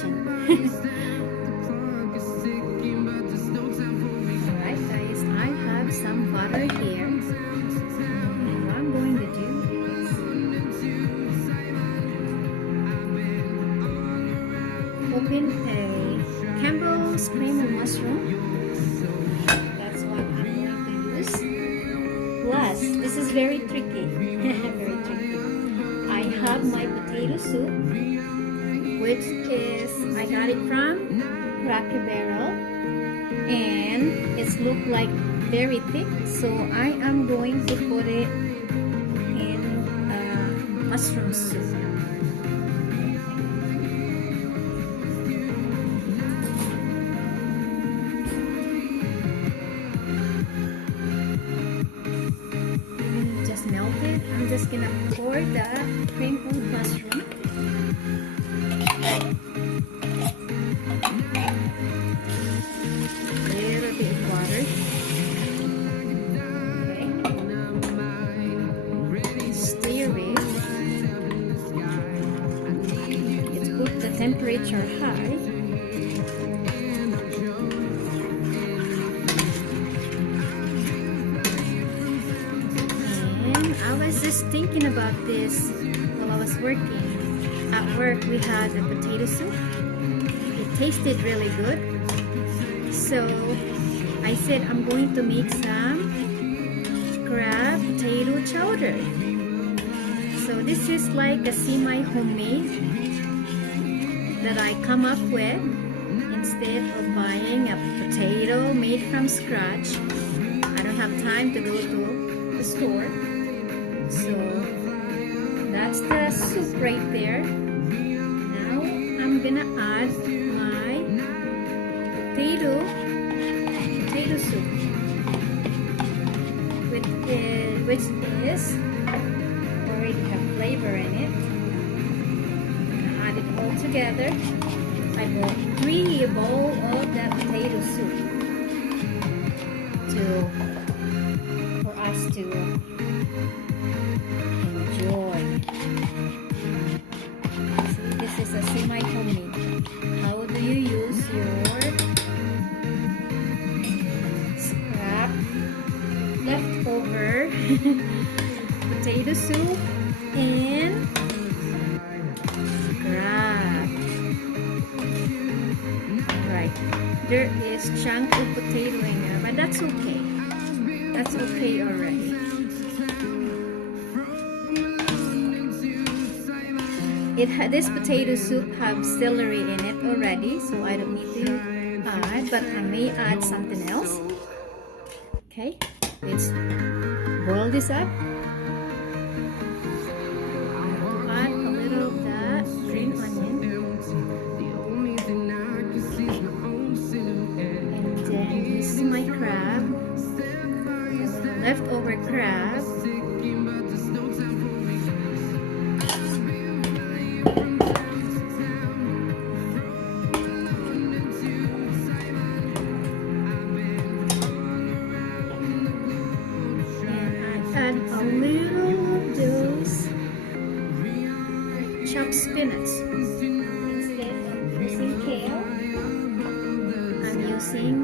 combination. Alright guys, I have some butter here. And what I'm going to do is open a Campbell's cream and mushroom. That's what I'm going to use. Plus, this is very tricky. Very tricky. I have my potato soup, which is, I got it from Cracker Barrel, and it's look like very thick, so I am going to put it in mushroom soup. Just melted. I'm just gonna pour the crinkled mushroom. Little bit of water. Okay. Stir it. Let's put the temperature high. I was just thinking about this while I was working. At work we had a potato soup. It tasted really good. So I said I'm going to make some crab potato chowder. So this is like a semi-homemade that I come up with instead of buying a potato made from scratch. I don't have time to go to the store. So that's the soup right there. Now I'm gonna add my potato soup, which is already have flavor in it. Add it all together. I bought 3 bowls of that potato soup for us to enjoy. See, this is a semi-homemade. How do you use your scrap leftover potato soup and crab? Right, there is chunk of potato in there, but that's okay. That's okay already. This potato soup have celery in it already, so I don't need to add, but I may add something else. Okay, let's boil this up. Add a little of that green onion, and then this is my crab, leftover crab. Add a little of those chopped spinach. Instead of using kale, I'm using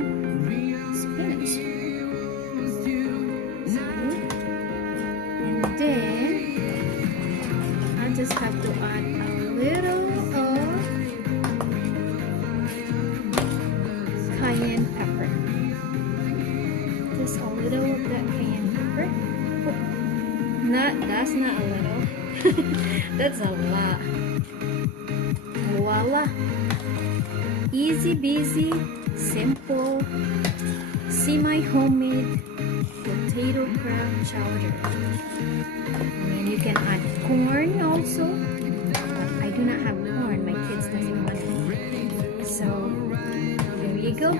spinach. And then I just have to add a little of cayenne pepper. Just a little of that cayenne pepper. That's not a little. That's a lot. Voila! Easy peasy, simple, semi-homemade potato crab chowder. And you can add corn also. But I do not have corn. My kids doesn't want it. So there you go.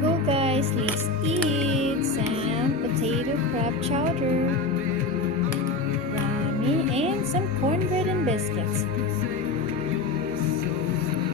Go guys, let's eat some potato crab chowder, yummy, and some cornbread and biscuits.